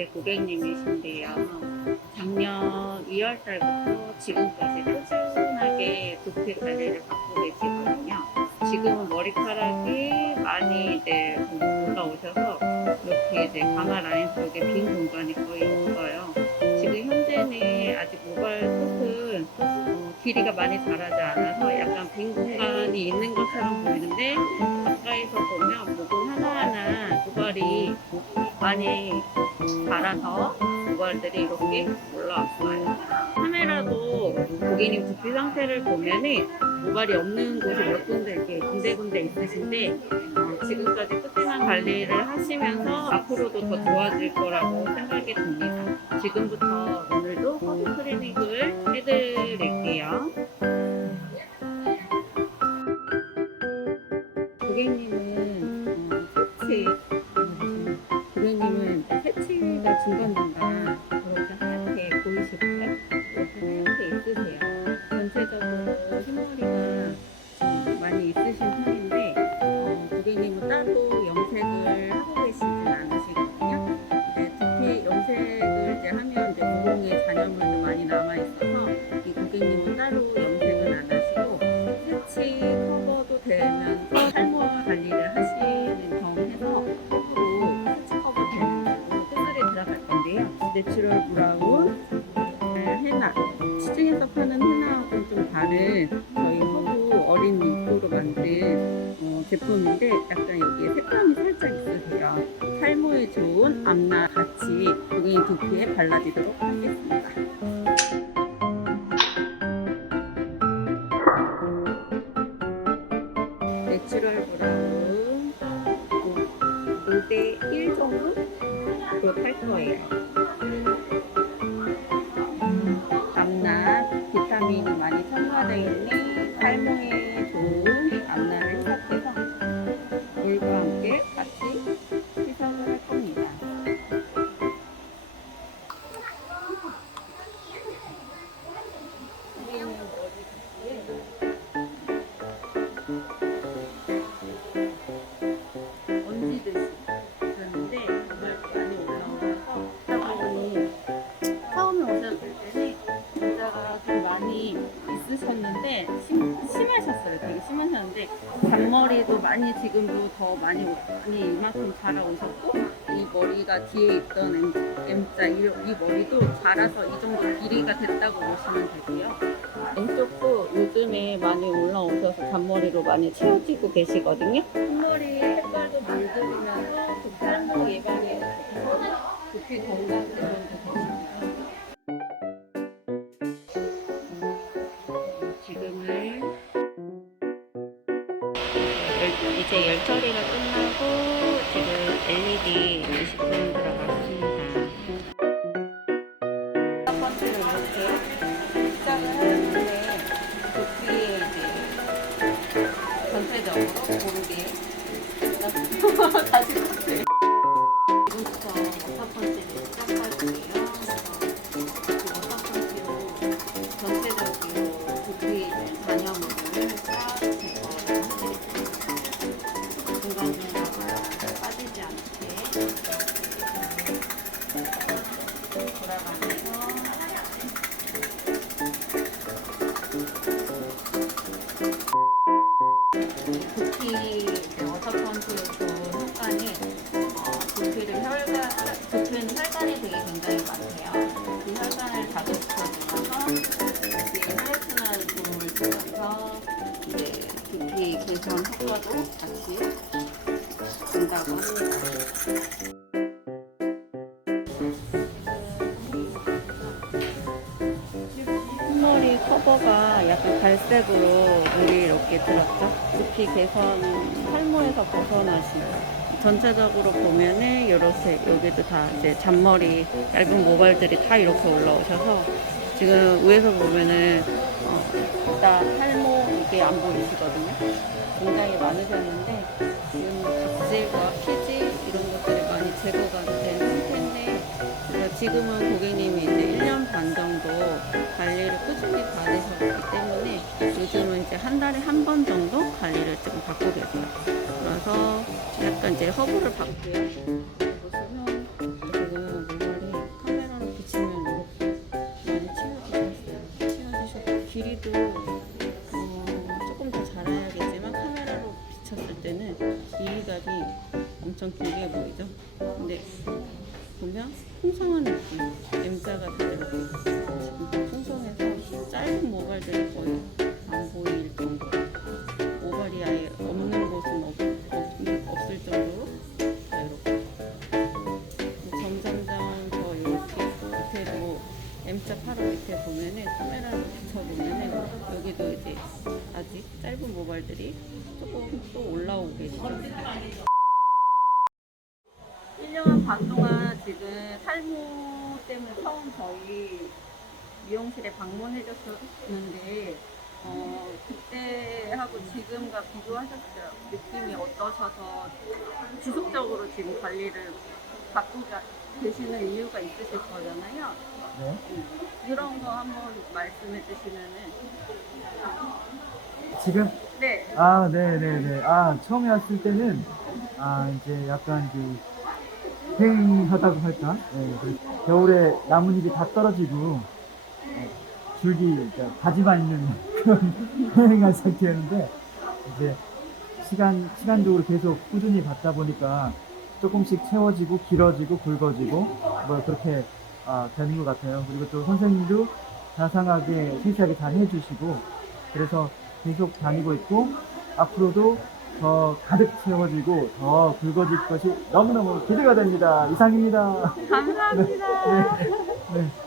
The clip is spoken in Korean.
제 고객님이신데요. 작년 2월 달부터 지금까지 꾸준하게 두피 관리를 받고 계시거든요. 지금은 머리카락이 많이 이제 올라오셔서 이렇게 이제 가마 라인 쪽에 빈 공간이 거의 없어요. 지금 현재는 아직 모발 어, 길이가 많이 자라지 않아서 약간 빈 공간이 있는 것처럼 보이는데 가까이서 보면 모공 하나하나 모발이 많이 자라서 모발들이 이렇게 올라왔어요. 카메라도 고객님 두피 상태를 보면은 모발이 없는 곳이 몇 군데 이렇게 군데군데 있으신데 어, 지금까지 꾸준한 관리를 하시면서 앞으로도 더 좋아질 거라고 생각이 듭니다. 지금부터 오늘도 커브 클리닉을 해드릴게요. 고객님은 어, 새치 고객님은 새치가 중간중간 그렇게 하얗게 보이실까요? 이렇게 하얗게 있으세요. 전체적으로 흰머리가 좀 많이 있으신 따로 염색을 하고 계시진 않으시거든요. 이제 두피 염색을 이제 하면 이제 모공에 잔여물도 많이 남아 있어서 이 고객님은 따로 염색은 안 하시고 새치 커버도 되면서 탈모 관리를 하시는 경우에서 커버로 새치 커버 되는 수술에 들어갈 건데요. 내추럴 브라운 헤나 시중에서 파는 헤나하고는 좀 다른 저희 허브 어린 민초로 만든 어, 제품인데 약간 여기에 색감이 살짝 있으세요. 탈모에 좋은 앞나 같이 고객님 두피에 발라드리도록 하겠습니다. 내추럴 브라운 5대1 정도로 탈 거예요. 암나 비타민이 많이 첨가되어 있는 탈모에 좋은 암나 많이 지금도 더 많이 오- 많이 이만큼 자라오셨고 이 머리가 뒤에 있던 M, M자 이, 이 머리도 자라서 이 정도 길이가 됐다고 보시면 되고요. 왼쪽도 요즘에 많이 올라오셔서 잔머리로 많이 채워지고 계시거든요. 흰머리 이제 열 처리가 끝나고 지금 LED 20분 들어갔습니다. 첫 번째로 이렇게 시작을 하는데 두피에 이제 전체적으로 고르게 다시 되게 굉장히 많대요. 그 혈관을 자극시켜주면서 두피에 혈액순환 도움을 주면서 이제 두피 개선 효과도 같이 준다고 합니다. 흰머리 커버가 약간 갈색으로 물이 이렇게 들었죠. 두피 개선, 탈모에서 벗어나시는. 전체적으로 보면은 이렇게 여기도 다 이제 잔머리 얇은 모발들이 다 이렇게 올라오셔서 지금 위에서 보면은 어, 일단 탈모 이게 안 보이시거든요. 굉장히 많으셨는데 지금 각질과 지금은 고객님이 이제 1년 반 정도 관리를 꾸준히 받으셨기 때문에 요즘은 이제 한 달에 한 번 정도 관리를 좀 받고 계세요. 그래서 약간 이제 허브를 받고 보시면 지금 뭐 물이 카메라로 비치면 이렇게 많이 치워지셨어요. 치워지셨고 길이도 어, 조금 더 자라야겠지만 카메라로 비쳤을 때는 이리각이 엄청 길게 보이죠. 근데 보면 풍성한 느낌, M자가 다 들어가요. 지금 풍성해서 짧은 모발들이 거의 안 보일 정도. 모발이 아예 없는 곳은 없, 없, 없을 정도로 자유롭고. 점점점 더 이렇게 밑에도 M자 바로 밑에 보면은 카메라로 비춰보면은 여기도 이제 아직 짧은 모발들이 조금 또 올라오고 계시죠. 1년 반 동안 지금 탈모 때문에 처음 저희 미용실에 방문해 줬었는데 어, 그때하고 지금과 비교하셨어요. 느낌이 어떠셔서 지속적으로 지금 관리를 받고 가- 계시는 이유가 있으실 거잖아요. 네. 이런 거 한번 말씀해 주시면은 지금 네, 아, 네, 네, 네. 아, 처음에 왔을 때는 아, 이제 약간 그 휑하다고 할까? 네, 그 겨울에 나뭇잎이 다 떨어지고 네, 줄기 그러니까 가지만 있는 그런 휑한 상태였는데 이제 시간 시간적으로 계속 꾸준히 받다 보니까 조금씩 채워지고 길어지고 굵어지고 뭐 그렇게 아, 되는 것 같아요. 그리고 또 선생님도 자상하게 세세하게 잘 해주시고 그래서 계속 다니고 있고 앞으로도 더 가득 채워지고 더 굵어질 것이 너무너무 기대가 됩니다. 이상입니다. 감사합니다. 네. 고객님